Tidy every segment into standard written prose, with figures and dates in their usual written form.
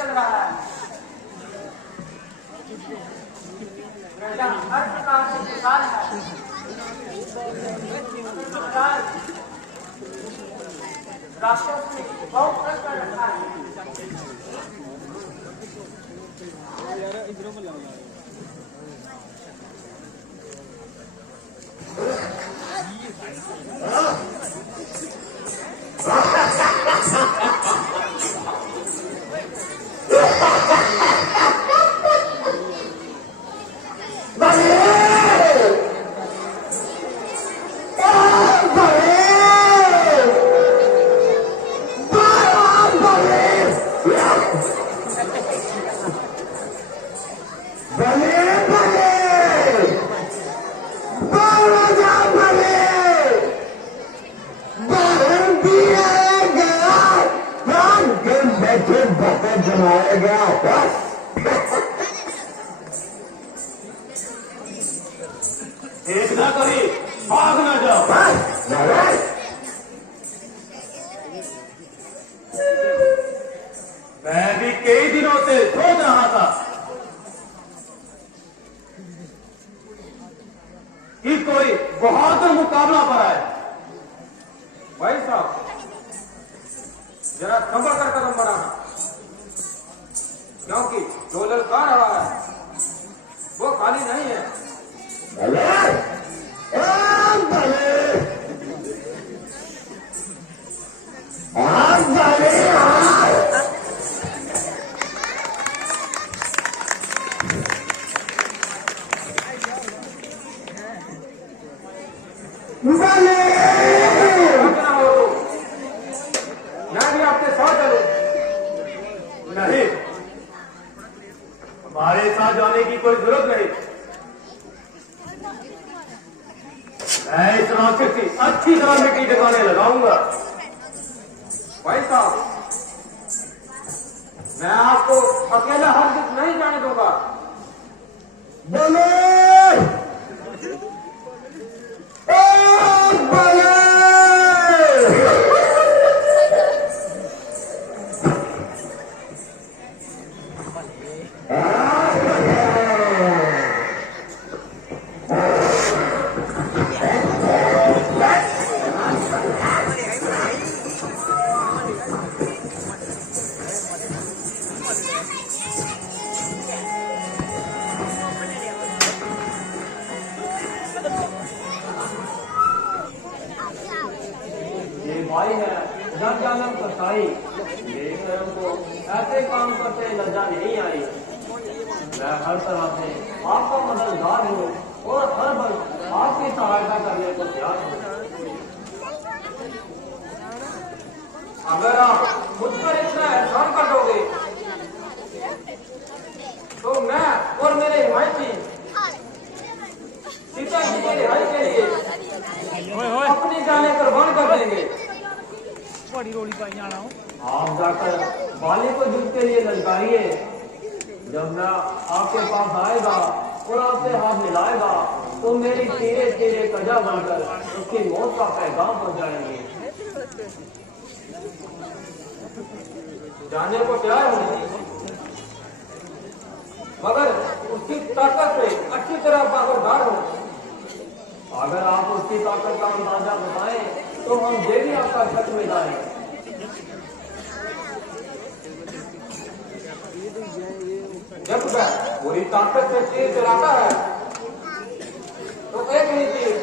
चल रहा है। हर प्रकार से किसान है। राक्षस ने बहुत कष्ट कर रखा है। एक ना करी भाग ना जाओ। मैं भी कई दिनों से सोच रहा था कि कोई बहादुर मुकाबला पर आए। भाई साहब जरा संभल कर कदम बढ़ाना, क्योंकि जो ललकार रहा है वो खाली नहीं है। मैं भी आपके साथ चलूं। नहीं, हमारे साथ जाने की कोई जरूरत नहीं। मैं इस राक्षस की अच्छी तरह मिट्टी टिकाने लगाऊंगा। भाई साहब मैं आपको अकेला हर दिन नहीं जाने दूंगा। बोले भाई है जब जानम कसाई, देखकर हमको ऐसे काम करते लज्जा नहीं आई। मैं हर तरह से आपका मददगार हूँ और हर पल आपकी सहायता करने को तैयार हूँ। अगर आप मुझ पर इतना एहसान कर दोगे तो मैं और मेरे हिमायती सीता जी की रिहाई के लिए अपनी जानें कुर्बान कर देंगे। बड़ी रोड़ी पाई जाना हो। आप जाकर बाली को युद्ध के लिए ललकारिए। जब मैं आपके पास आएगा और आपसे हाथ मिलाएगा तो मेरी तीरे तीरे कजा बनकर उसकी मौत का पैगाम पहुंचाएंगे। जाने को तैयार हो, मगर उसकी ताकत से अच्छी तरह बागरदार हो। अगर आप उसकी ताकत का अंदाजा बताएं तो हम देवी आपका शक में जाए। जब वह पूरी ताकत से तीर चलाता है तो एक ही तीर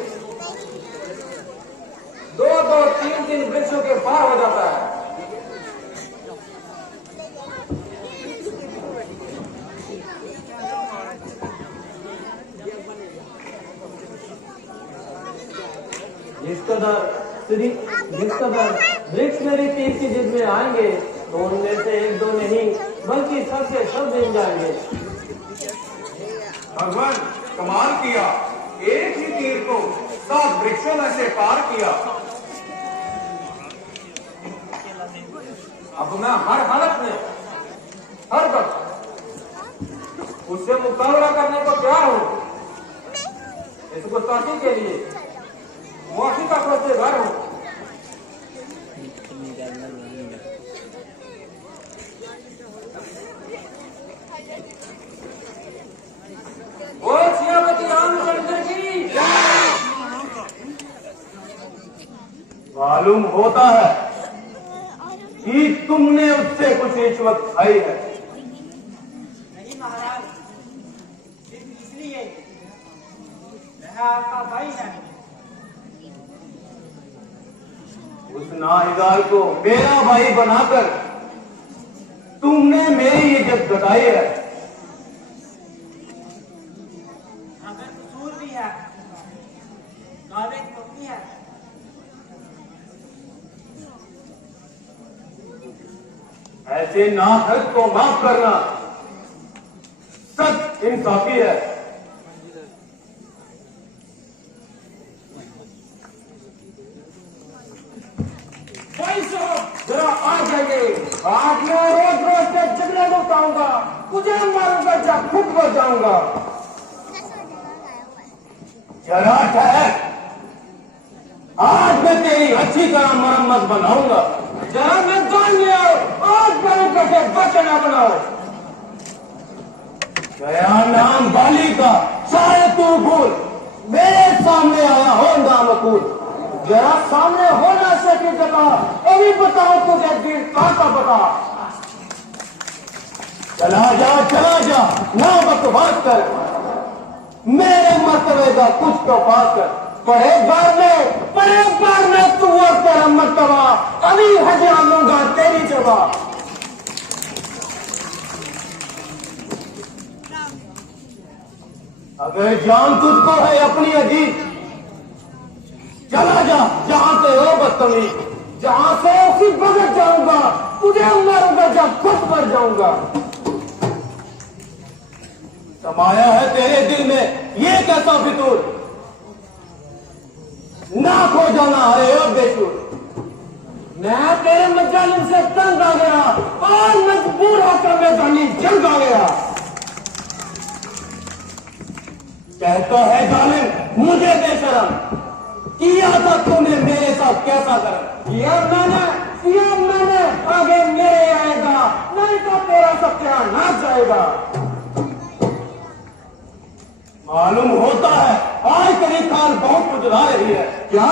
2-3 वृक्षों के पार हो जाता है। जिस कदर वृक्ष मेरी तीर की जिद में आएंगे तो उनमें से 1-2 नहीं बल्कि सब के सब दिन जाएंगे। भगवान कमाल किया, एक ही तीर को 7 वृक्षों में से पार किया। अब मैं हर हालत में हर वक्त उससे मुकाबला करने को तैयार हूँ। इस गुस्ताखी के लिए माफी का खोजगार हूँ। मालूम होता है कि तुमने उससे कुछ रिश्वत खाई है। नहीं महाराज, सिर्फ इसलिए वह आपका भाई है। उस नाहिदार को मेरा भाई बनाकर तुमने मेरी इज्जत घटाई है। अगर कसूर भी है, दावे कमी है। ऐसे नाहक को माफ करना सच इंसाफी है। भाई साहब जरा आ जाइए, आज मैं रोज रोज से झगड़े को उठाऊंगा, तुझे मारूंगा जब खुद को जाऊंगा। जरा ठहर, आज मैं तेरी अच्छी तरह मरम्मत बनाऊंगा। जरा मैं जान लिया, आज मैंने कैसे बचना बनाओ। गया नाम बाली का शायद तू भूल, मेरे सामने आया हो नामकूल। जरा सामने होना से की जगह अभी बताओ तुझे दिल का बता। चला जा ना बकवास कर, मेरे मर्तबे का कुछ तो पास कर। पढ़े बार में तू और तेरा मर्तबा, अभी हजार लूंगा तेरी जगह। अगर जान तुझको है अपनी अजीज, चला जा जहां से हो बदतमीज। जहां से उसी बगत जाऊंगा, तुझे मारूंगा जब खुद मर जाऊंगा। समाया है तेरे दिल में ये कैसा फितूर, ना खो जाना अरे ओ बेशूर। मैं तेरे मजालिम से तंग आ गया और मजबूर होकर मैदानी जंग आ गया। कहता है जालिम मुझे बेशरम, किया था तूने मेरे साथ कैसा करम। किया मैंने आगे मेरे आएगा, नहीं तो तेरा सत्यानाश जाएगा। मालूम होता है आज तेरी खाल बहुत गुजरा रही है। क्या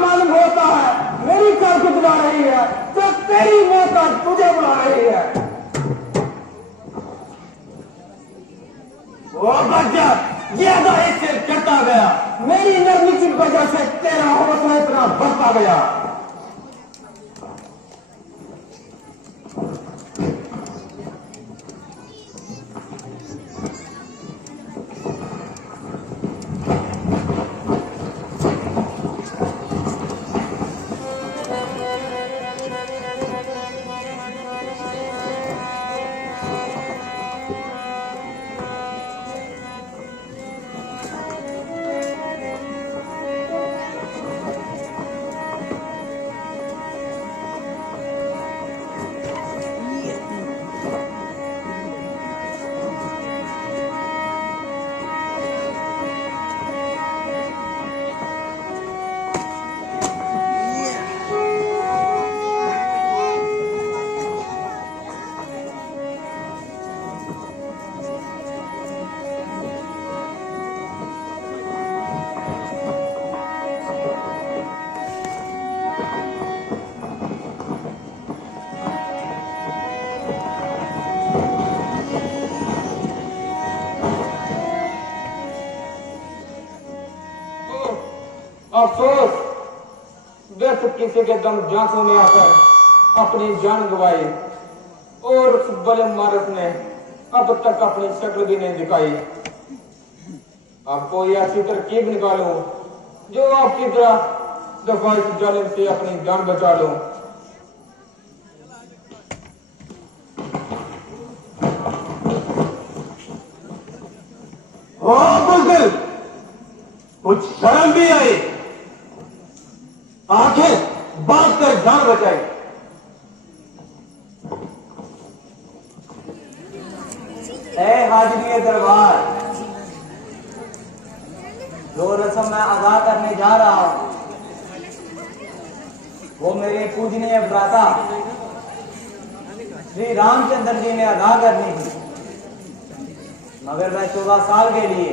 मालूम होता है मेरी कार गुजरा रही है, तो तेरी मौत आज तुझे बुला रही है। वो बच्चा ये दाही से चढ़ता गया, मेरी नरमी की वजह से तेरा हौसला इतना बढ़ता गया। अफसोस व्यर्थ किसी के दम झांसों में आकर अपनी जान गंवाई, और उस बले मारस ने अब तक अपनी शक्ल भी नहीं दिखाई। अब कोई ऐसी तरकीब निकालो जो आपकी तरह दफाई जालिम से अपनी जान बचा लो। ओ बुज़दिल, कुछ शर्म भी आई, आखिर बात कर जान बचाई। ए हाजिरी दरबार, जो रस्म मैं अदा करने जा रहा हूं वो मेरे पूजनीय भ्राता श्री रामचंद्र जी ने अदा करनी थी, मगर मैं 14 साल के लिए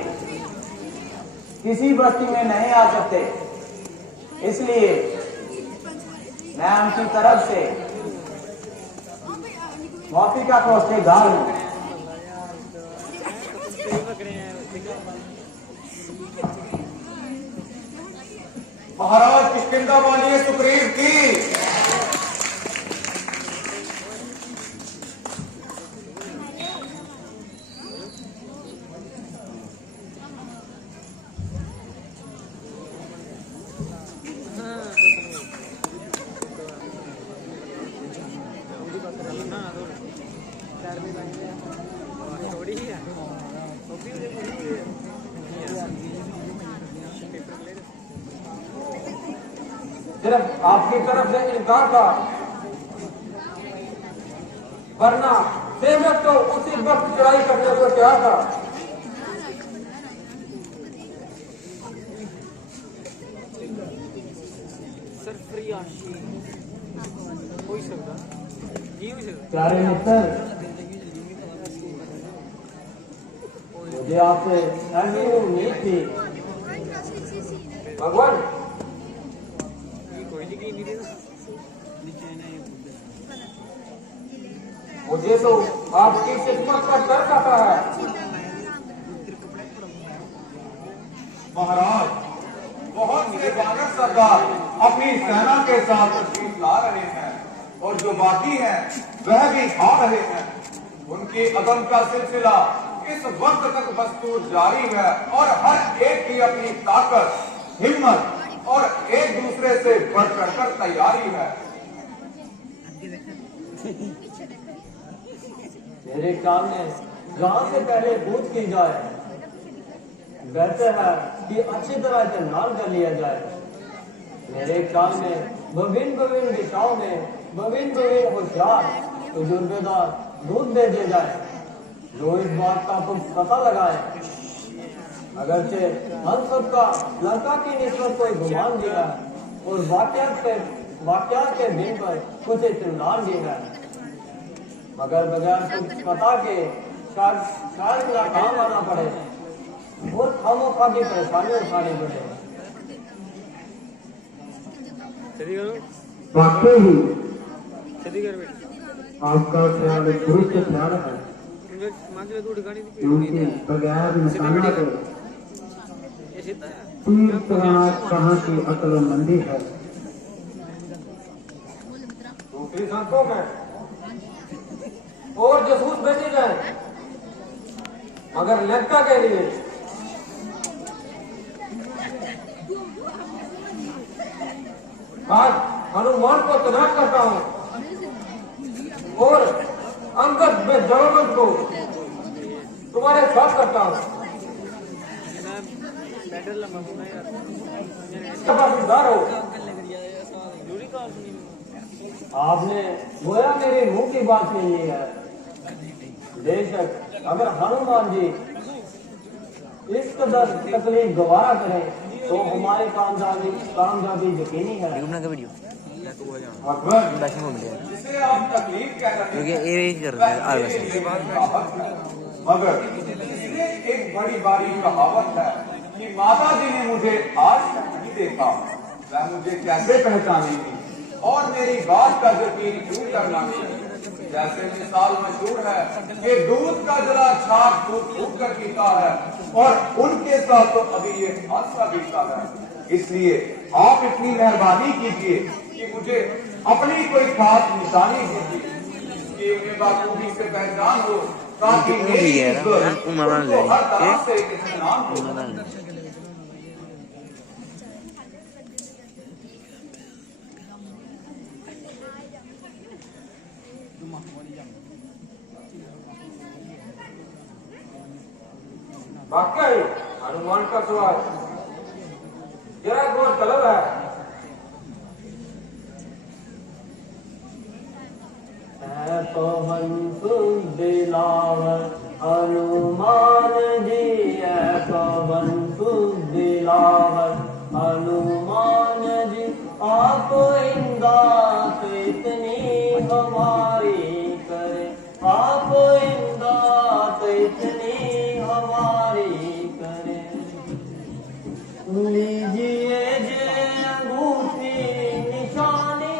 किसी बस्ती में नहीं आ सकते, इसलिए मैं उनकी तरफ से मौसी का पौस्तेदार हूँ। महाराज किष्किंधा वाली सुग्रीव की। सिर्फ आपकी तरफ से इनकार था, वरना सेवक तो उसी वक्त चढ़ाई करने को तैयार था। प्यारे मित्र, मुझे आपसे ऐसी उम्मीद थी। भगवान मुझे तो आपकी किस्मत का डर आता है। महाराज, बहुत से वानर सरदार अपनी सेना के साथ तशरीफ ला रहे हैं और जो बाकी हैं वह भी आ रहे हैं। उनकी अदम का सिलसिला इस वक्त तक बस्तूर जारी है और हर एक की अपनी ताकत, हिम्मत और एक दूसरे से बढ़ चढ़कर तैयारी है। मेरे ख्याल में जहाँ से पहले कूद की जाए, बेहतर है कि अच्छी तरह इत्मीनान कर लिया जाए। मेरे ख्याल में विभिन्न दिशाओं में विभिन्न होशियार तजुर्बेदार दूध भेजे जाए जो इस बात का पता लगाए। अगरचे हम सबका लंका की निस्बत कोई गुमान दिया और वाकयात के दिन पर कुछ इत्मीनान दिया है, मगर बगैर कुछ पता के शायद नाकाम आना पड़े और खामोखा की परेशानी उठानी पड़े। वाकई ही आपका ख्याल दुरुस्त ख्याल है, क्योंकि बगैर निशाना के तीर तलाश कहाँ की अक्लमंदी है। दूसरी संतों में और जसूस भेजे जाए, मगर लंका के लिए आज हनुमान को तैनात करता हूँ और अंगद में जवाबन को तुम्हारे साथ करता हूँ। हो आपने गोया मेरे मुंह की बात नहीं है। बेशक अगर हनुमान जी इस कदर तकलीफ गवारा करें तो हमारी कामयाबी यकीनी है। अकबर, जिसे आप तकलीफ कह रहे हैं, मगर इसमें एक बड़ी बारी कहावत है कि माता जी ने मुझे आज तक नहीं देखा, वह मुझे कैसे पहचानेगी और मेरी बात का यकीन क्यों करना चाहिए। जैसे मिसाल मशहूर है कि दूध का जला छाप दूध फूट कर पीता है और उनके साथ तो अभी ये हादसा बीता है। इसलिए आप इतनी मेहरबानी कीजिए कि मुझे अपनी कोई खास निशानी दीजिए कि उन्हें बाखूबी से पहचान हो, ताकि मेरी इज्जत उनको हर तरह से इत्मीनान हो। वाकई हनुमान का सवाल जरा बहुत गलत है। पवन दिलावर हनुमान जी है, पवन दिलावर हनुमान जी, आप इमदाद इतनी हमारी करे, आप इमदाद इतनी हमारी करे। लीजिए जे अंगूठी निशानी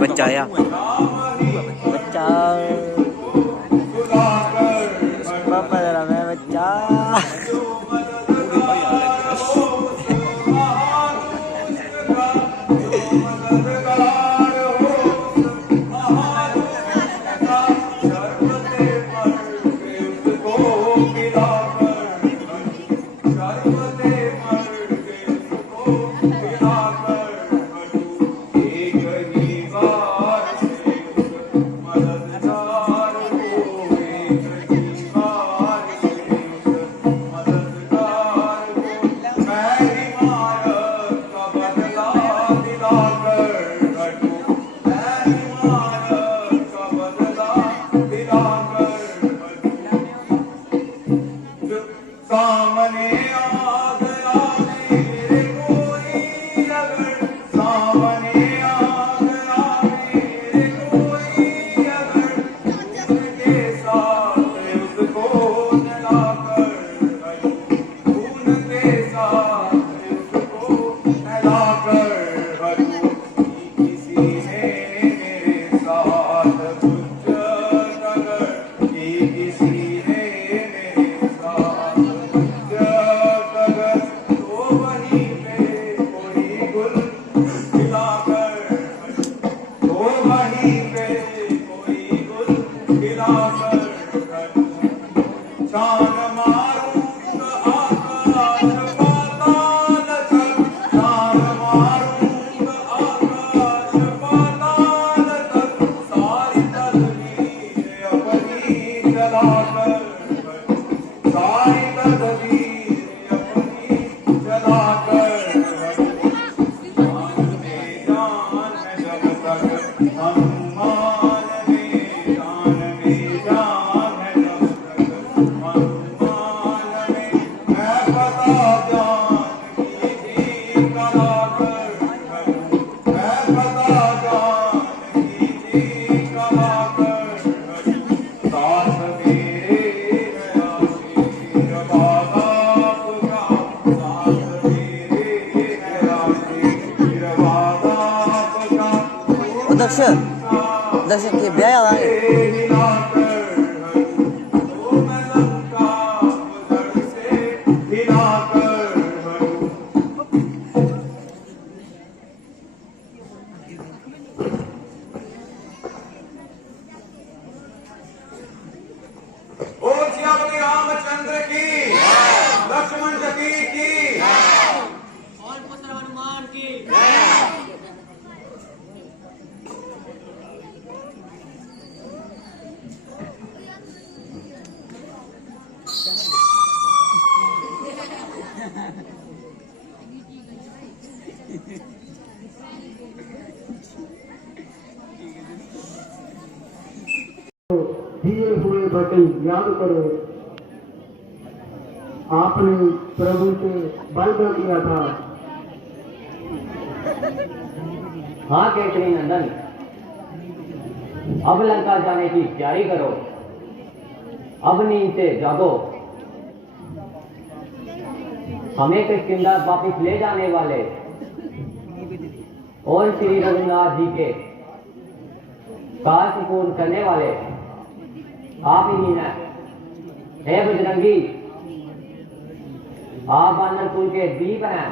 बच्चा आया बच्चा पापा जरा मैं बच्चा दर्शक के ब्याह आ रामचंद्र की लक्ष्मण जी की और पुत्र हनुमान की दिए हुए वचन याद करो। आपने प्रभु से वायदा किया था। हाँ केसरी नंदन, अब लंका जाने की तैयारी करो। अब नींद से जागो। हमें किष्किंधा वापिस ले जाने वाले और श्री रघुनाथ जी के कार्य पूर्ण करने वाले आप ही हैं। हे बजरंगी, आप वानर कुल के दीप हैं।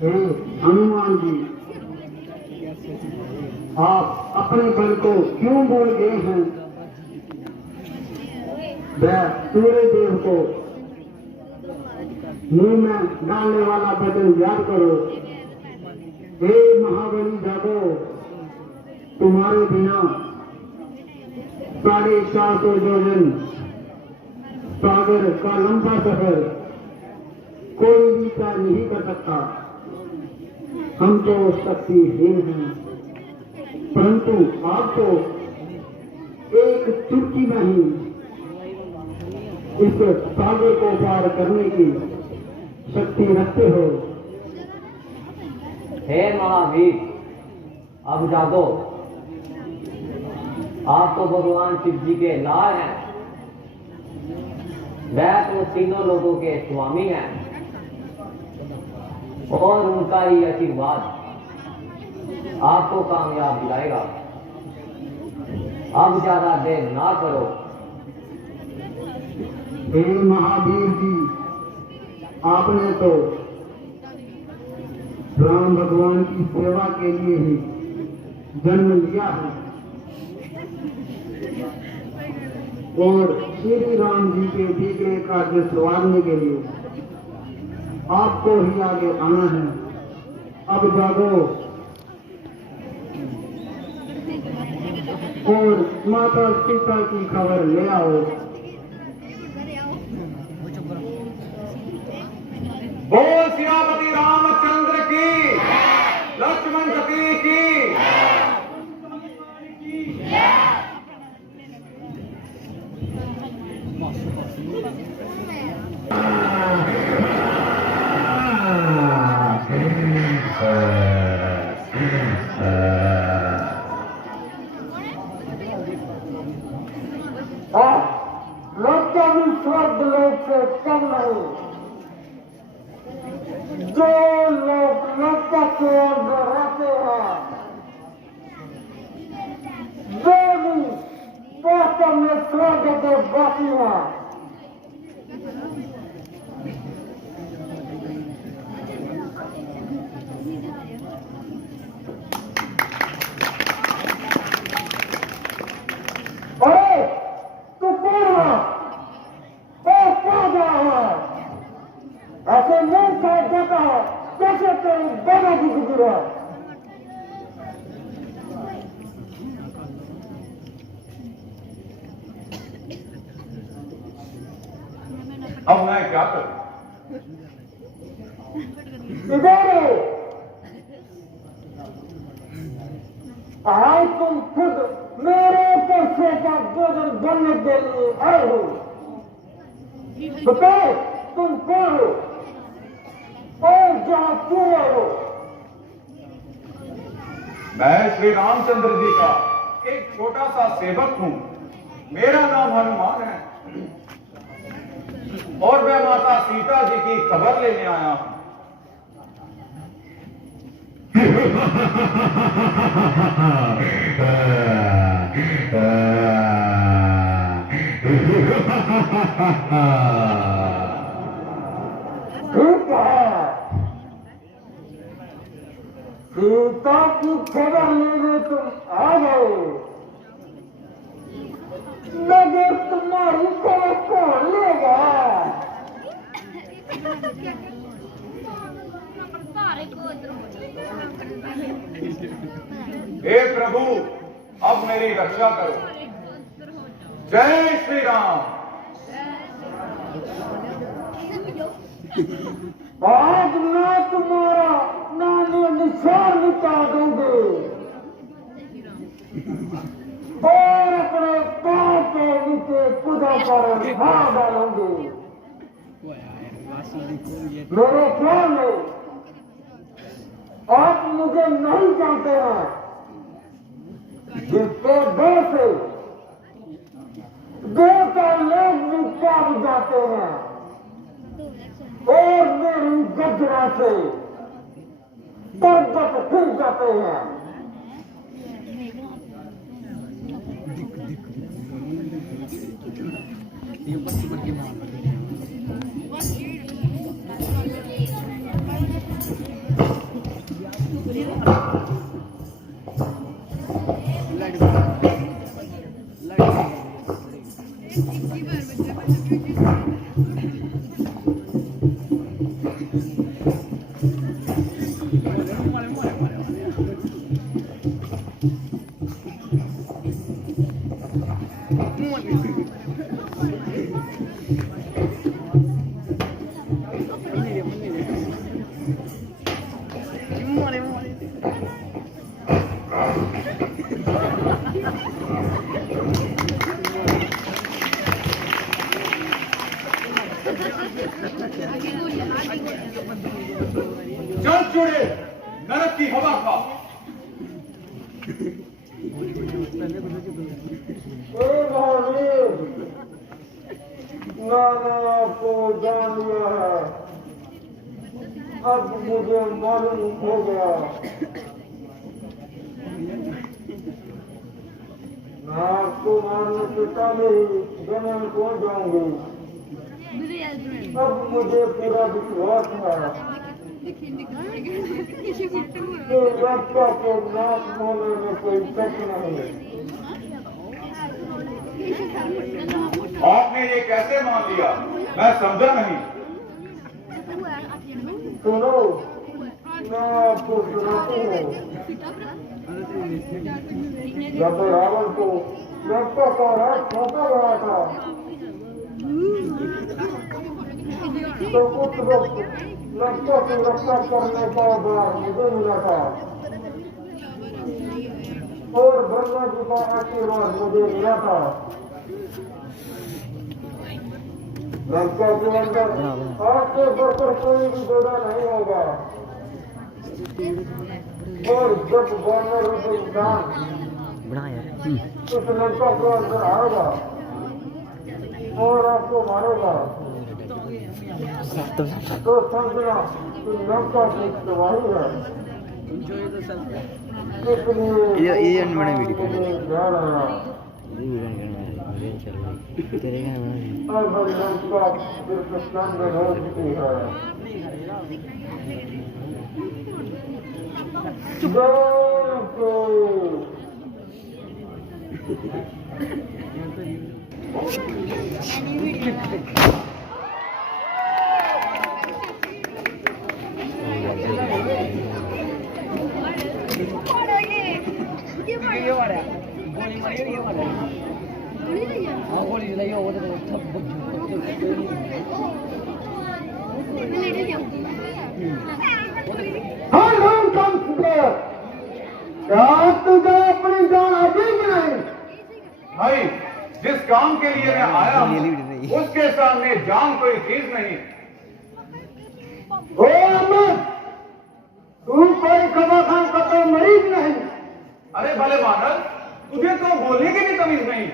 हे हनुमान जी, आप अपने बल को क्यों भूल गए हैं? वह सूर्य देव को मुंह में डालने वाला वचन याद करो। हे महाबली जागो, तुम्हारे बिना 450 योजन सागर का लंबा सफर कोई भी तय नहीं कर सकता। हम तो शक्तिहीन हैं, परंतु आप तो एक चुटकी में ही इस सागर को पार करने की शक्ति रखते हो। हे महावीर, अब जागो। आप तो भगवान शिव जी के लाल हैं। वह तो तीनों लोगों के स्वामी हैं और उनका ही आशीर्वाद आपको कामयाब दिलाएगा। अब ज्यादा देर ना करो। हे महावीर जी, आपने तो राम भगवान की सेवा के लिए ही जन्म लिया है और श्री राम जी के बिगड़े कार्य संवारने के लिए आपको ही आगे आना है। अब जागो और माता सीता की खबर ले आओ। बोल सियापति रामचंद्र की, लक्ष्मण सती की। लोग भी स्वर्ग लोग से कम नहीं। जो लोग लोक के अंदर रहते हैं, जो भी वास्तव में स्वर्ग के वासी हैं। अरे तू कौन है? क्या गया है? ऐसे मुंह काट देता है जैसे तेरी बना की गुजर है। अब मैं क्या करूं? इधर आज तुम खुद मेरे पैसे का भोजन बनने के लिए आए हो। बताओ तुम कौन हो और जहां क्यों आए हो? मैं श्री रामचंद्र जी का एक छोटा सा सेवक हूं। मेरा नाम हनुमान है और मैं माता सीता जी की खबर लेने आया हूं। ठीक है, सीता की खबर लेने तुम आ गए, मगर तुम्हारी खबर कौन लेगा? हे प्रभु, अब मेरी रक्षा करो। जय श्री राम। आज मैं तुम्हारा नाम निशान मिटा दूंगी और अपने पांव के नीचे कुदा कर मार डालूंगी। मेरे ख्याल में आप मुझे नहीं जानते हैं, जिसके डर से देवता लोग भी काब जाते हैं और मेरी गजरा से पर्वत फिर जाते हैं। चल चूड़े नरक की हवा खा। ओ महावीर, मैंने आपको जान लिया है, अब मुझे मालूम हो गया, मैं आपको मारने से पहले ही जन्म को जाऊंगी। अब मुझे पूरा विश्वास है कि रक्षा के नाश होने में कोई शक नहीं। आपने ये कैसे मान लिया, मैं समझा नहीं। सुनो, मैं आपको सुनाती हूँ। जब रावण को लंका का राज सौंपा गया था, तो उस वक्त लंका की रक्षा करने का भार मुझे मिला था और ब्रह्मा जी का आशीर्वाद मुझे मिला था। लंका के अंदर आज से बढ़कर कोई भी जोड़ा नहीं होगा और जब वानर रूप इंसान इस लंका के अंदर आएगा और आपको मारेगा तो समझना कि लंका की तबाही है। इसलिए जा रहा अब लंका सिर्फ चंद रोज की है। क्या तुझे अपनी जान अभी भी नहीं? भाई, जिस काम के लिए मैं आया हूँ उसके सामने जान कोई चीज नहीं। ओ अहमद, तू कोई खबाखान का तो मरीज नहीं। अरे भले मानव, तुझे तो बोलने की भी तमीज नहीं।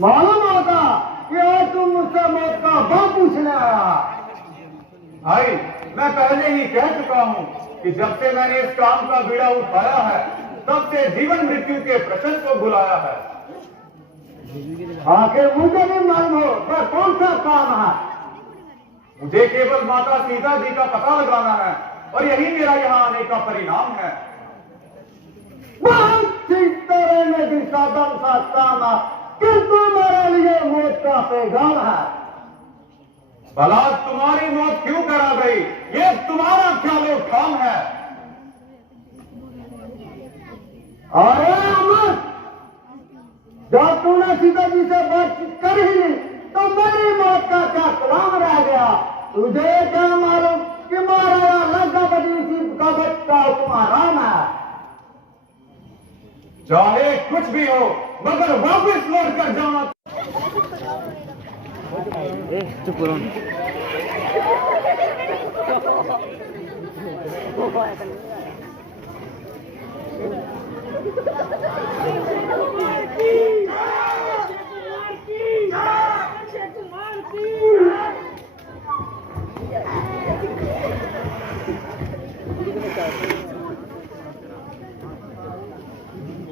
मालूम होता कि आज तुम मुझसे मौत का बाप पूछने आया। भाई, मैं पहले ही कह चुका हूँ कि जब से मैंने इस काम का बीड़ा उठाया है तब से जीवन मृत्यु के प्रश्न को बुलाया है। आखिर मुझे नहीं मालूम हो वह कौन सा काम है। मुझे केवल माता सीता जी का पता लगाना है और यही मेरा यहाँ आने का परिणाम है। बहुत ठीक तरह में भी साधन सा काम है, किंतु मेरे लिए मौत का पैगाम है। भला तुम्हारी मौत क्यों करा गई, ये तुम्हारा क्या काम है? अरे अमर, जब तूने सीता जी से बातचीत कर ही नहीं तो मेरी मौत का क्या कलाम रह गया। तुझे क्या मालूम कि महाराजा लंकापति का बच्चा तुम्हारा है। चाहे कुछ भी हो मगर वापस लौट कर जाना। चुप करो।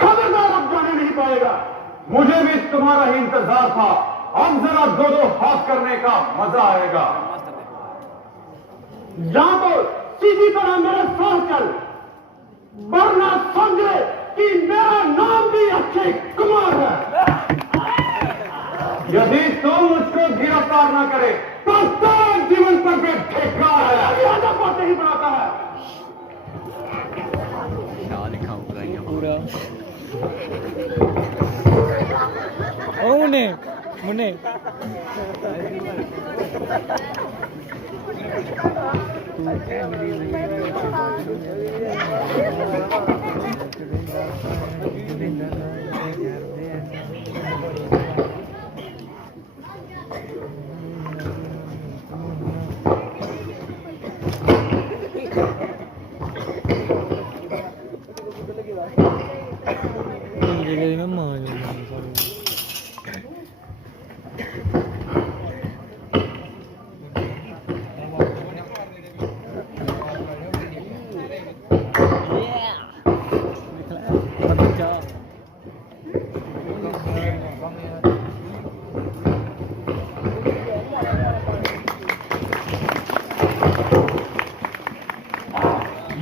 खबरदार, अब जाने नहीं पाएगा। मुझे भी तुम्हारा ही इंतजार था। अब जरा दो दो हाथ करने का मजा आएगा। जा तो सीधी तरह मेरे साथ चल, वरना समझे कि मेरा नाम भी अक्षय कुमार है। यदि तुम मुझको गिरफ्तार न करे तो सारा जीवन पर भी धिक्कार है। लिहाजा बात नहीं बनाता है। पूरा ओ मुन्ने मुन्ने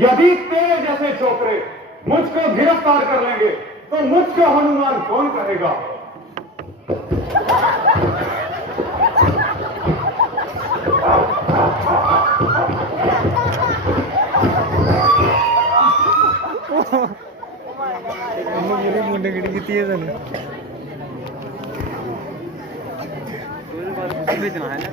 यदि तेरे जैसे छोकरे मुझको गिरफ्तार कर लेंगे तो मुझको हनुमान कौन कहेगा? मुंडे गिड़ी कितनी है जाने बेचना है ना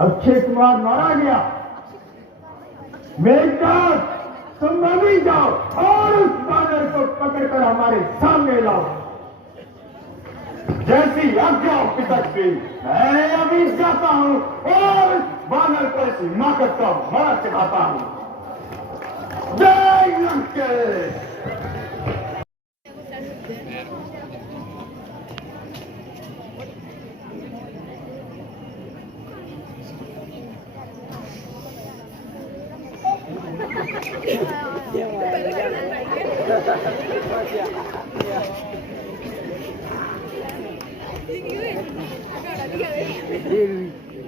अक्षय कुमार मारा गया। मेरी बात तुम अभी जाओ और उस बानर को पकड़कर हमारे सामने लाओ। जैसी आज्ञा पिताश्री, मैं अभी जाता हूं और उस बानर को ऐसी माकड़ का मार चढ़ाता हूं। जय लंकेश।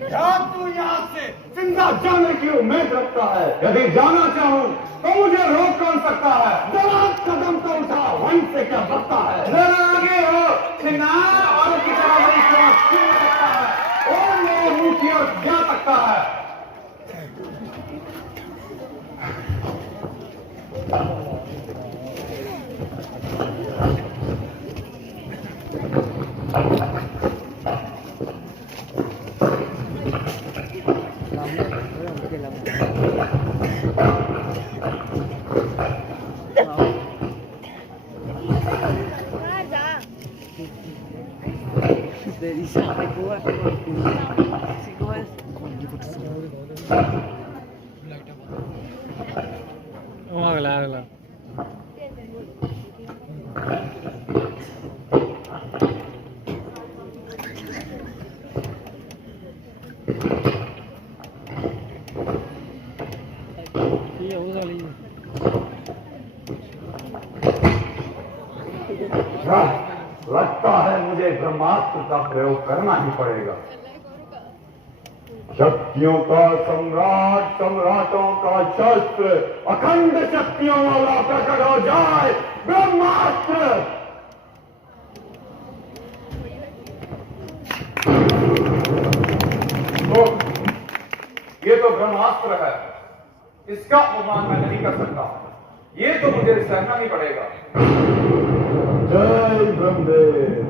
क्या तू यहाँ से जिंदा जाने की उम्मीद रखता है? यदि जाना चाहूं तो मुझे रोक कौन सकता है? जरा कदम तो उठा, वहीं से क्या बचता है? जरा आगे हो, चिनार और की तरह मेरी सेवा क्यों सकता है और मेरे मुंह की ओर जा सकता है? अगला अगला लगता है मुझे ब्रह्मास्त्र का प्रयोग करना ही पड़ेगा। शक्तियों का सम्राट, सम्राटों का शस्त्र, अखंड शक्तियों वाला प्रकट हो जाए ब्रह्मास्त्र। तो ये तो ब्रह्मास्त्र है, इसका अपमान मैं नहीं कर सकता, ये तो मुझे सहना ही पड़ेगा। जय ब्रह्मदेव।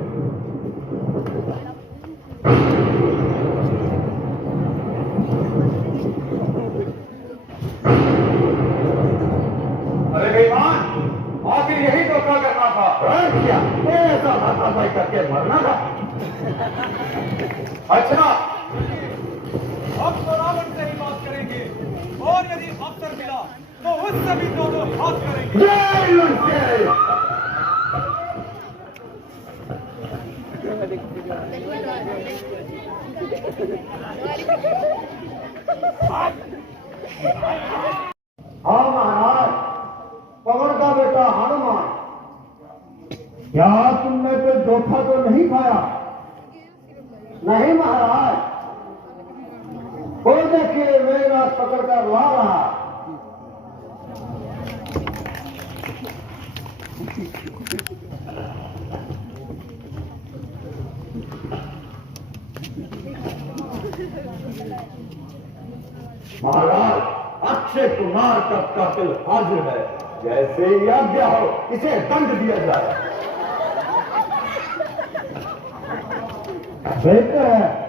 अरे बेईमान, आखिर यही तो क्या करना था? क्या ऐसा हाथापाई करके मरना था? अच्छा, अब तो रावण से ही बात करेंगे, और यदि अवसर मिला तो उससे भी दोनों हाथ करेंगे। जय लंकेश। हाँ महाराज, पवन का बेटा हनुमान, क्या तुमने कोई धोखा तो नहीं खाया? नहीं महाराज, वो देखिए मेरा पकड़ कर ला रहा। महाराज, अक्षय कुमार का कातिल हाजिर है, जैसे ही आज्ञा हो इसे दंड दिया जाए। बेहतर है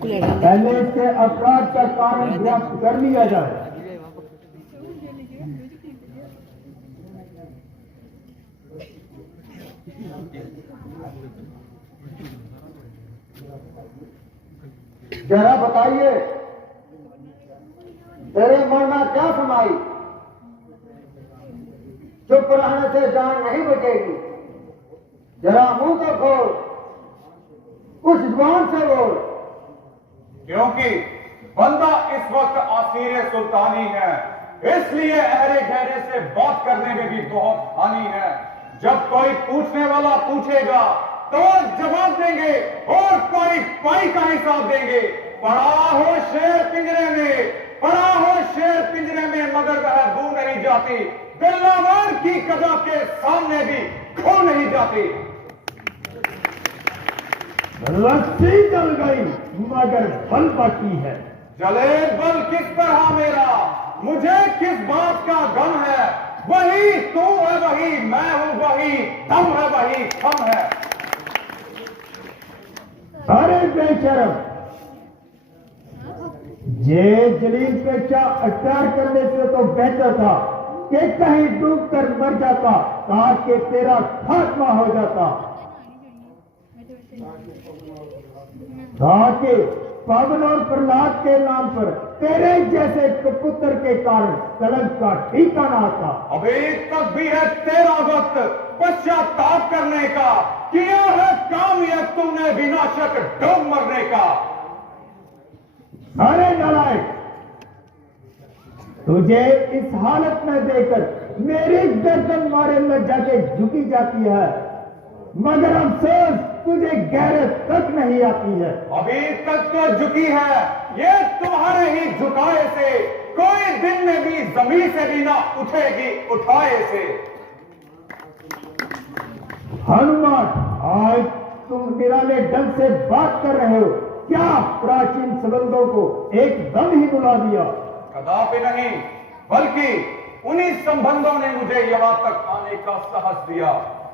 पहले इसके अपराध का कारण ज्ञात कर लिया जाए। जरा बताइए, तेरे मन में क्या समाई? चुप रहने से जान नहीं बचेगी, जरा मुंह तो खोल, कुछ जुबान से बोल। क्योंकि बंदा इस वक्त आसीरे सुल्तानी है, इसलिए अहरे गहरे से बात करने में भी बहुत हानि है। जब कोई पूछने वाला पूछेगा तो जवाब देंगे और कोई पाई का हिसाब देंगे। पड़ा हो शेर पिंजरे में, पड़ा हो शेर पिंजरे में, मगर वह बू नहीं जाती, दिलावर की कजा के सामने भी खो नहीं जाती। रस्सी जल गई मगर बल बाकी है। जले बल किस तरह मेरा, मुझे किस बात का गम है? वही तू है, वही मैं हूं, वही दम है, वही थम है। अरे बेशरम, ये जलील पेशा अत्याचार करने से तो बेहतर था कि कहीं डूब कर मर जाता, ताकि तेरा खात्मा हो जाता, ताकि पवन और प्रहलाद के नाम पर तेरे जैसे कपुत्र के कारण कलंक का ठिकाना आता। अभी तक भी है तेरा वक्त पश्चाताप करने का, किया है काम यह तुमने विनाशक डूब मरने का। अरे नालायक, तुझे इस हालत में देखकर मेरी गर्दन मारे लज्जा के झुकी जाती है, मगर अफसोस तुझे गैरत तक नहीं आती है। अभी तक तो झुकी है, ये तुम्हारे ही झुकाए से कोई दिन में भी जमीन से भी ना उठेगी उठाए से। हनुमान, आज तुम निराले ढंग से बात कर रहे हो, क्या प्राचीन संबंधों को एकदम ही बुला दिया? कदापि नहीं, बल्कि उन्हीं संबंधों ने मुझे यहां तक आने का साहस दिया।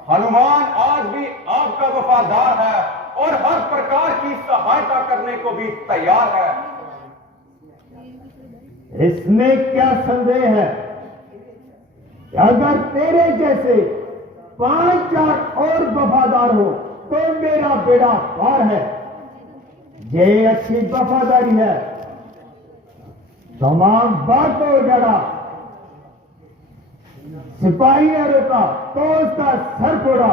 हनुमान आज भी आपका वफादार है और हर प्रकार की सहायता करने को भी तैयार है। इसमें क्या संदेह है? अगर तेरे जैसे 5-4 और वफादार हो तो मेरा बेड़ा पार है। ये अच्छी वफादारी है। तमाम बातों जरा सिपाही ने रोका तो उसका सर फोड़ा,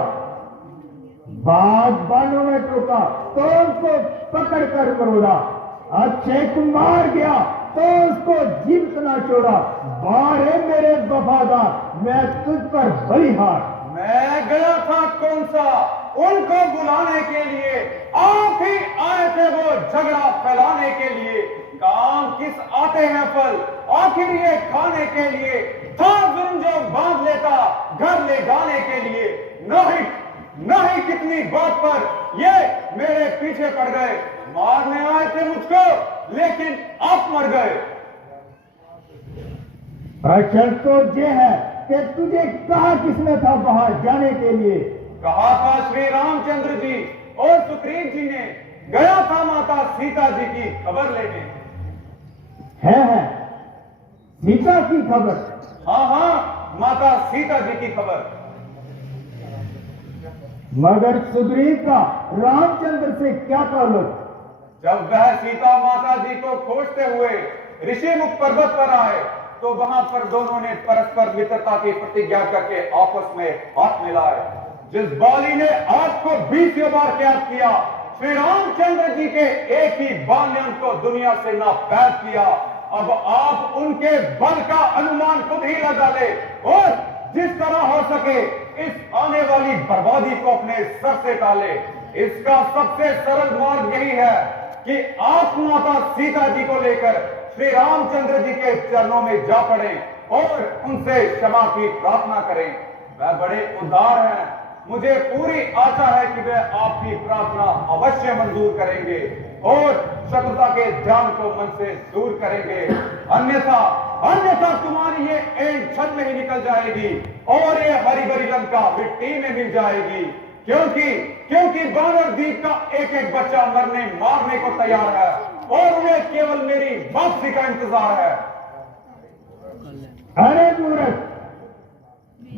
बागबानों ने टोका तो उसको पकड़कर मरोड़ा, अक्षय कुमार गया तो उसको जीवित न छोड़ा। बारे मेरे वफादार, मैं तुझ पर बलिहार। मैं गया था कौन सा उनको बुलाने के लिए, आप ही आए थे वो झगड़ा फैलाने के लिए। काम किस आते हैं फल, आखिर ये खाने के लिए था जुर्म जो बांध लेता घर ले जाने के लिए। नहीं कितनी बात पर ये मेरे पीछे पड़ गए, मारने आए थे मुझको लेकिन आप मर गए। प्रश्न तो ये है कि तुझे कहा किसने था बाहर जाने के लिए? कहा था श्री रामचंद्र जी और सुग्रीव जी ने, गया था माता सीता जी की खबर लेने। है सीता की खबर? हाँ, माता सीता जी की खबर। मगर सुग्रीव का रामचंद्र से क्या ताल्लुक? जब वह सीता माता जी को खोजते हुए ऋषिमुख पर्वत पर आए तो वहां पर दोनों ने परस्पर मित्रता की प्रतिज्ञा करके आपस में हाथ मिलाए। जिस बाली ने आपको 20 बार कैद किया, श्री रामचंद्र जी के एक ही बाण ने उनको दुनिया से नापैद किया। अब आप उनके बल का अनुमान खुद ही लगा ले और जिस तरह हो सके इस आने वाली बर्बादी को अपने सर से टाले। इसका सबसे सरल मार्ग यही है कि आप माता सीता जी को लेकर श्री रामचंद्र जी के चरणों में जा पड़े और उनसे क्षमा की प्रार्थना करें। वह बड़े उदार हैं, मुझे पूरी आशा है कि वह आपकी प्रार्थना अवश्य मंजूर करेंगे और शत्रुता के ध्यान को मन से दूर करेंगे। अन्यथा तुम्हारी ये एंड छत में ही निकल जाएगी और ये हरी भरी लंका मिट्टी में मिल जाएगी। क्योंकि बानर द्वीप का एक एक बच्चा मरने मारने को तैयार है और उन्हें केवल मेरी वापसी का इंतजार है। अरे मूर्ख,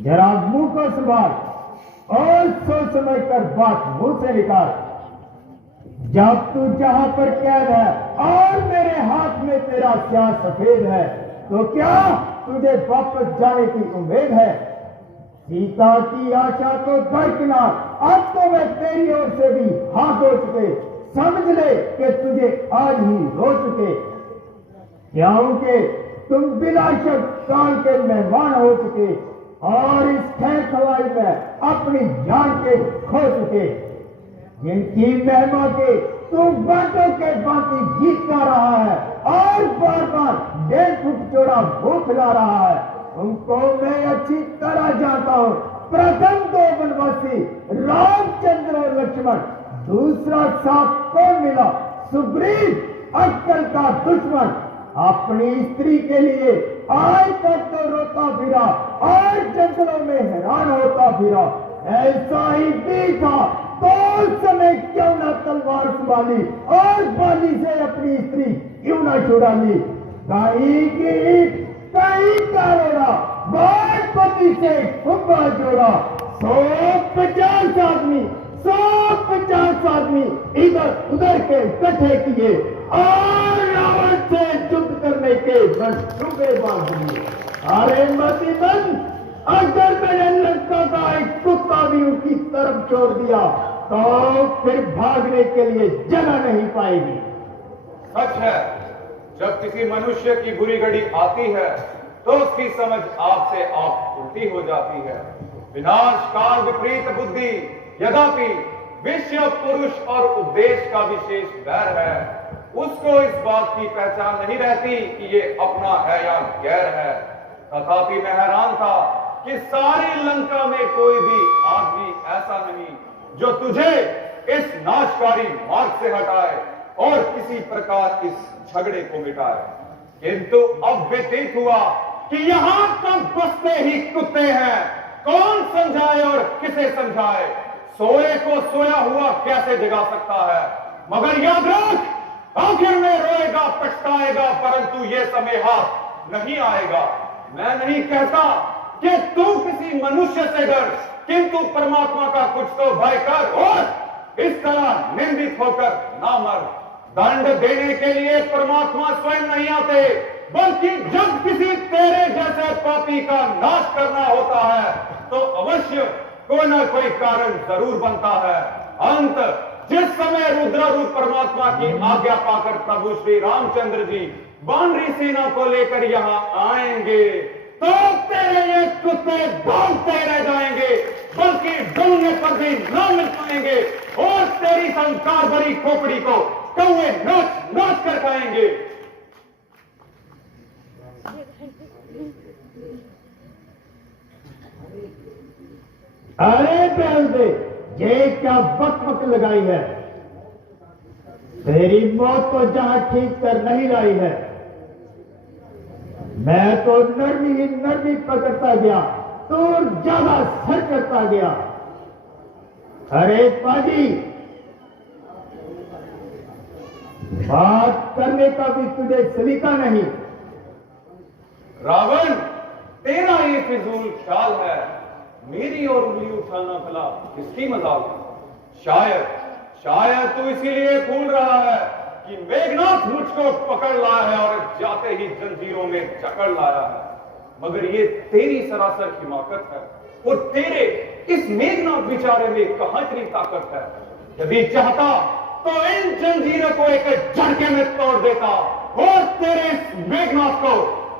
जरा मुंह को संभाल और सोच समझ कर बात मुंह से निकाल। जब तू जहां पर कैद है और मेरे हाथ में तेरा स्याह सफेद है तो क्या तुझे वापस जाने की उम्मीद है? सीता की आशा तो दरकिनार, अब तो मैं तेरी ओर से भी हाथ धो चुके। समझ ले कि तुझे आज ही रो चुके, क्योंकि तुम बिला शक काल के मेहमान हो चुके और इस खैर खवाई में अपनी जान के खो चुके। जिनकी महिमा के तू बातों के बाती गीत गा रहा है और बार बार 1.5 फुट चौड़ा मुंह फैला रहा है, उनको मैं अच्छी तरह जानता हूं। प्रथम 2 वनवासी रामचंद्र और लक्ष्मण, दूसरा साथ कौन मिला? सुग्रीव, अक्कल का दुश्मन। अपनी स्त्री के लिए आज तक तो रोता फिरा और जंगलों में हैरान होता फिरा। ऐसा ही भी था तो उस समय क्यों ना तलवार संभाली और बाली से अपनी स्त्री क्यों ना छुड़ा ली? कहीं की ईट कहीं का रोड़ा, बाजपति से खुब्बा जोड़ा। 150 आदमी इधर उधर के इकट्ठे किए और रावण से युद्ध करने के मंसूबे बांध दिए। अरे मतिमंद, अगर मैंने लंका का एक कुत्ता भी उनकी तरफ छोड़ दिया तो फिर भागने के लिए जगह नहीं पाएगी। सच है, जब किसी मनुष्य की बुरी घड़ी आती है तो उसकी समझ आपसे आप उल्टी हो जाती है। विनाश काल विपरीत बुद्धि, यद्यपि विश्व पुरुष और उपदेश का विशेष वैर है। उसको इस बात की पहचान नहीं रहती कि ये अपना है या गैर है। तथापि मैं हैरान था कि सारी लंका में कोई भी आदमी ऐसा नहीं जो तुझे इस नाशकारी मार्ग से हटाए और किसी प्रकार इस झगड़े को मिटाए। किंतु अब व्यतीत हुआ कि यहां तक बसते ही कुत्ते हैं, कौन समझाए और किसे समझाए? सोए को सोया हुआ कैसे जगा सकता है? मगर याद रख, आखिर में रोएगा पछताएगा, परंतु ये समय हाथ नहीं आएगा। मैं नहीं कहता कि तू किसी मनुष्य से डर, किंतु परमात्मा का कुछ तो भय कर और इस तरह निंदित होकर ना मर। दंड देने के लिए परमात्मा स्वयं नहीं आते, बल्कि जब किसी तेरे जैसे पापी का नाश करना होता है तो अवश्य कोई ना कोई कारण जरूर बनता है। अंत जिस समय रुद्र रूप परमात्मा की आज्ञा पाकर प्रभु श्री रामचंद्र जी वानरी सेना को लेकर यहां आएंगे तो तेरे ये कुत्ते दौड़ते रह जाएंगे, बल्कि ढूंढने पर भी न मिल पाएंगे और तेरी संकार भरी खोपड़ी को कौवे नाच नाच कर खाएंगे। अरे बेहुदे, ये क्या बकबक लगाई है? तेरी मौत को जहां ठीक कर नहीं लाई है, मैं तो नरमी ही नरमी पकड़ता गया, तो ज्यादा सर करता गया। अरे पाजी, बात करने का भी तुझे सलीका नहीं। रावण, तेरा ये फिजूल ख्याल है, मेरी और उंगली उठाना भला किसकी मजाल है? शायद तू इसीलिए भूल रहा है कि मेघनाथ मुझको पकड़ लाया है और जाते ही जंजीरों में जकड़ लाया है। मगर ये तेरी सरासर हिमाकत है और तेरे इस मेघनाथ बेचारे में कहां इतनी ताकत है? यदि चाहता तो इन जंजीरों को एक झटके में तोड़ देता और तेरे इस मेघनाथ को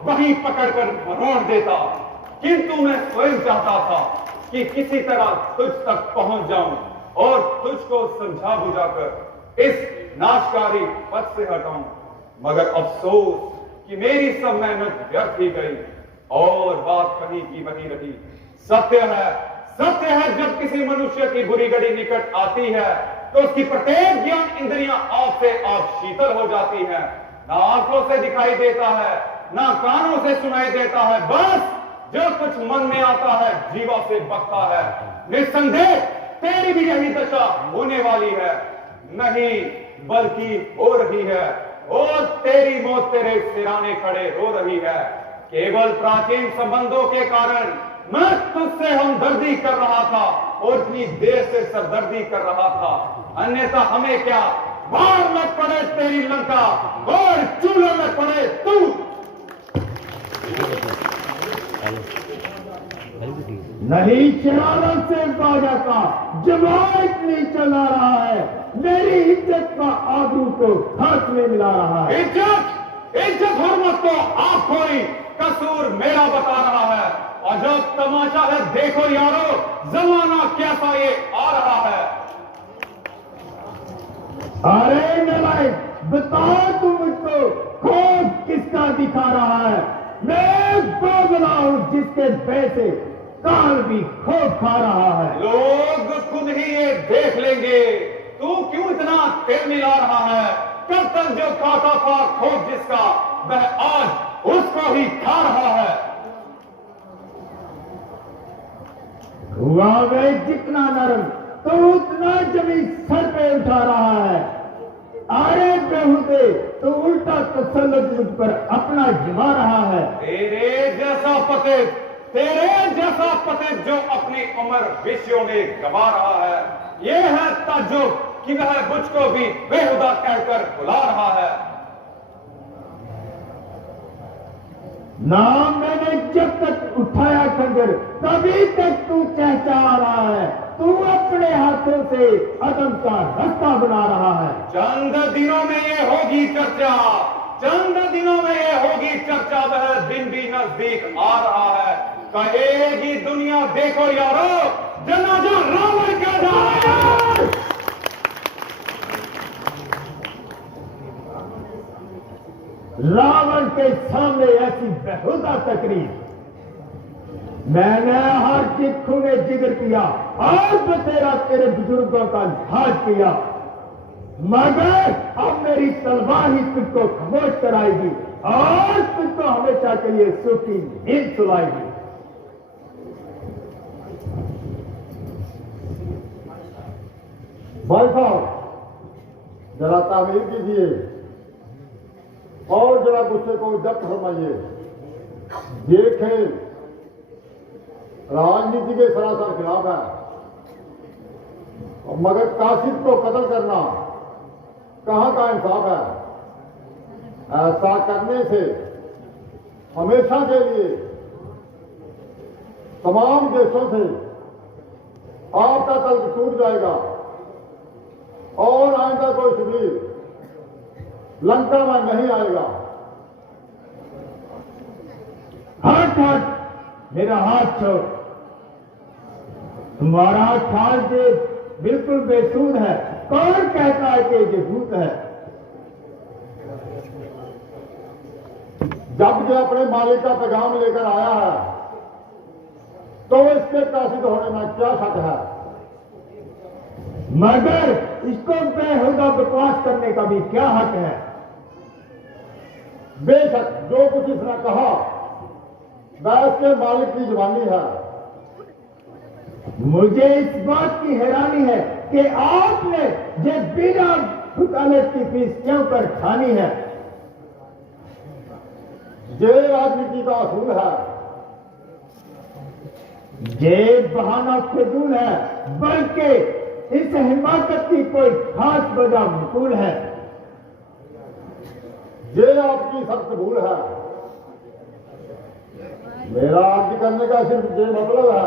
वहीं पकड़कर मरोड़ देता। किंतु मैं स्वयं चाहता था कि किसी तरह तुझ तक पहुंच जाऊं और तुझको समझा बुझाकर इस नाशकारी पद से हटाऊं। मगर अफसोस कि मेरी सब मेहनत व्यर्थ ही गई और बात कहीं की वही रही। सत्य है जब किसी मनुष्य की बुरी घड़ी निकट आती है तो उसकी प्रत्येक ज्ञान इंद्रियां आप से आप शीतल हो जाती हैं। ना आंखों से दिखाई देता है, ना कानों से सुनाई देता है, बस जो कुछ मन में आता है जीवा से बकता है। निस्संदेह तेरी भी यही दशा होने वाली है, नहीं बल्कि हो रही है, और तेरी मौत तेरे सिराने खड़े रो रही है। केवल प्राचीन संबंधों के कारण मैं तुझसे हमदर्दी कर रहा था और इतनी देर से सरदर्दी कर रहा था, अन्यथा हमें क्या, बाढ़ में पड़े तेरी लंका और चूल्हे में पड़े तू। नहीं शरारत से बाजा का जमात नहीं चला रहा है, मेरी इज्जत का आबरू को हाथ में मिला रहा है। इज्जत हुर्मत तो आप कोई कसूर मेरा बता रहा है। अजब तमाशा है, देखो यारो जमाना कैसा ये आ रहा है। अरे नालायक, बताओ तुम मुझको खूब किसका दिखा रहा है? मैं बोगला हूं जिसके पैसे काल भी खूब खा रहा है। लोग खुद ही ये देख लेंगे। तू क्यों इतना तेल मिला रहा है? कब तक जो खाता था खूब जिसका, वह आज उसको ही खा रहा है। हुआ वे जितना नरम तो उतना जमीन सर पे उठा रहा है। अरे बेहुदे, तो उल्टा तसल्लुत मुझ पर अपना जमा रहा है। तेरे जैसा पतित जो अपनी उम्र विषयों में गवा रहा है, यह है ताज्जुब कि वह मुझको भी बेहुदा कहकर बुला रहा है। ना मैंने जब तक उठाया खंजर तभी तक तू चहचहा रहा है। तू अपने हाथों से अदम का रास्ता बना रहा है। चंद दिनों में ये होगी चर्चा, वह दिन भी नजदीक आ रहा है। कहेगी दुनिया, देखो यारो जनाजा रावण का जा रहा है। रावण के सामने ऐसी बेहुदा तकरीर मैंने हर चिट्ठू ने जिक्र किया और बतेरा तेरे बुजुर्गों का लिहाज किया, मगर अब मेरी तलवार ही तुझको खामोश कराएगी और तुझको हमेशा के लिए सुखी नींद सुलाएगी। भाई साहब, जरा तामीर कीजिए और जरा गुस्से को जब्त फरमाइए। ये खेल राजनीति के सरासर खिलाफ है, मगर कासिद को कत्ल करना कहां का इंसाफ है? ऐसा करने से हमेशा के लिए तमाम देशों से आपका तल्क टूट जाएगा और आइंदा कोई शबीर लंका में नहीं आएगा। हट हट हट, मेरा हाथ छोड़। तुम्हारा ख्याल ये बिल्कुल बेसूद है। कौन कहता है कि ये भूत है? जब ये अपने मालिक का पैगाम लेकर आया है तो इसके कासिद होने में क्या शक है, मगर इसको बेहुदा बकवास करने का भी क्या हक है? बेशक जो कुछ इसने कहा वह उसके मालिक की जुबानी है। मुझे इस बात की हैरानी है कि आपने ये बिना वकालत की फीस क्यों कर ठानी है? ये राजनीति का असूल है, ये बहाना फिजूल है, बल्कि इस हिमाकत की कोई खास वजह मकबूल है। ये आपकी सख्त भूल है। मेरा अर्ज करने का सिर्फ ये मतलब है,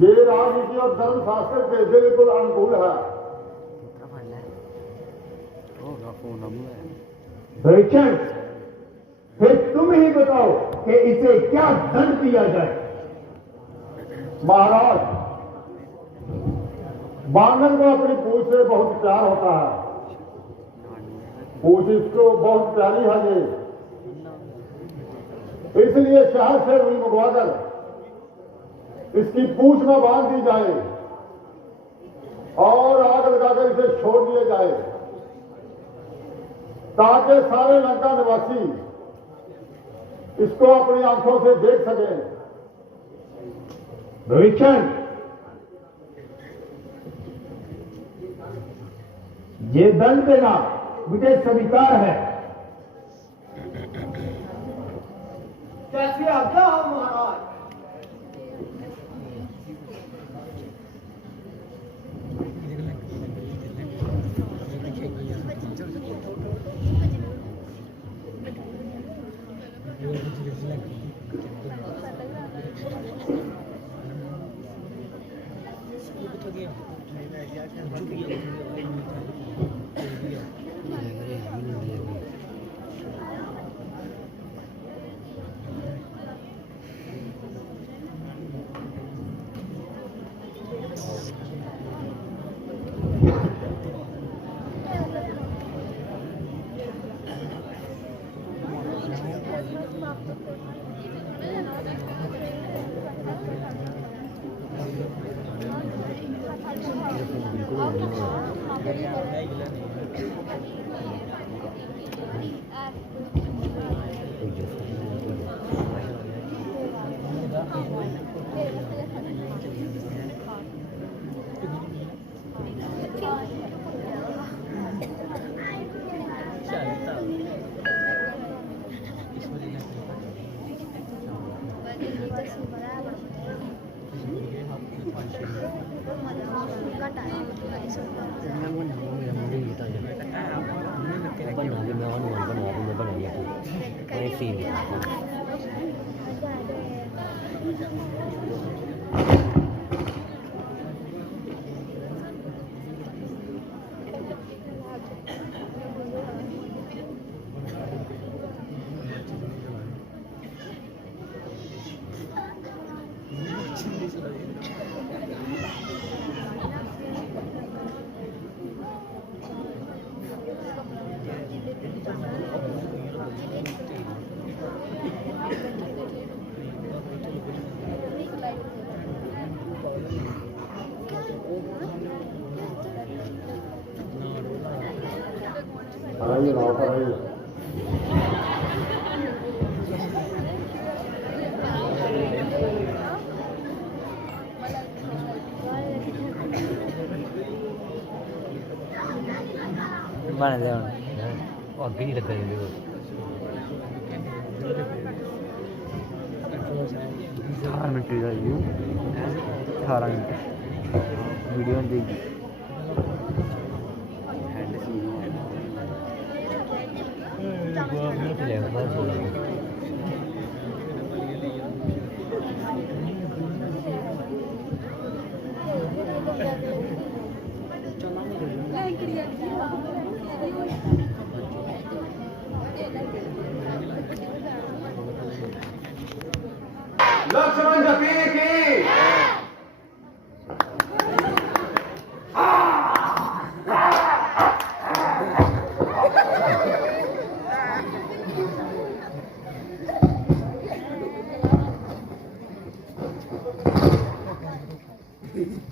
ये राजनीति और धर्मशास्त्र के बिल्कुल अनुकूल है। बेचैन, फिर तुम ही बताओ कि इसे क्या दंड दिया जाए। महाराज, बांधन को अपनी पूछ से बहुत प्यार होता है। पूछ इसको बहुत प्यारी है ये, इसलिए शहर से रुई मंगवाकर इसकी पूछ में बांध दी जाए और आग लगाकर इसे छोड़ दिया जाए, ताकि सारे लंका निवासी इसको अपनी आंखों से देख सकें। भविष्य, ये दंड देना मुझे स्वीकार है। कैसी आज्ञा हो महाराज। बन दे और अगे नहीं लगा देंगे 18 मिनट का व्यू 18 मिनट वीडियो देगी लक्ष्मण जपी की Thank you.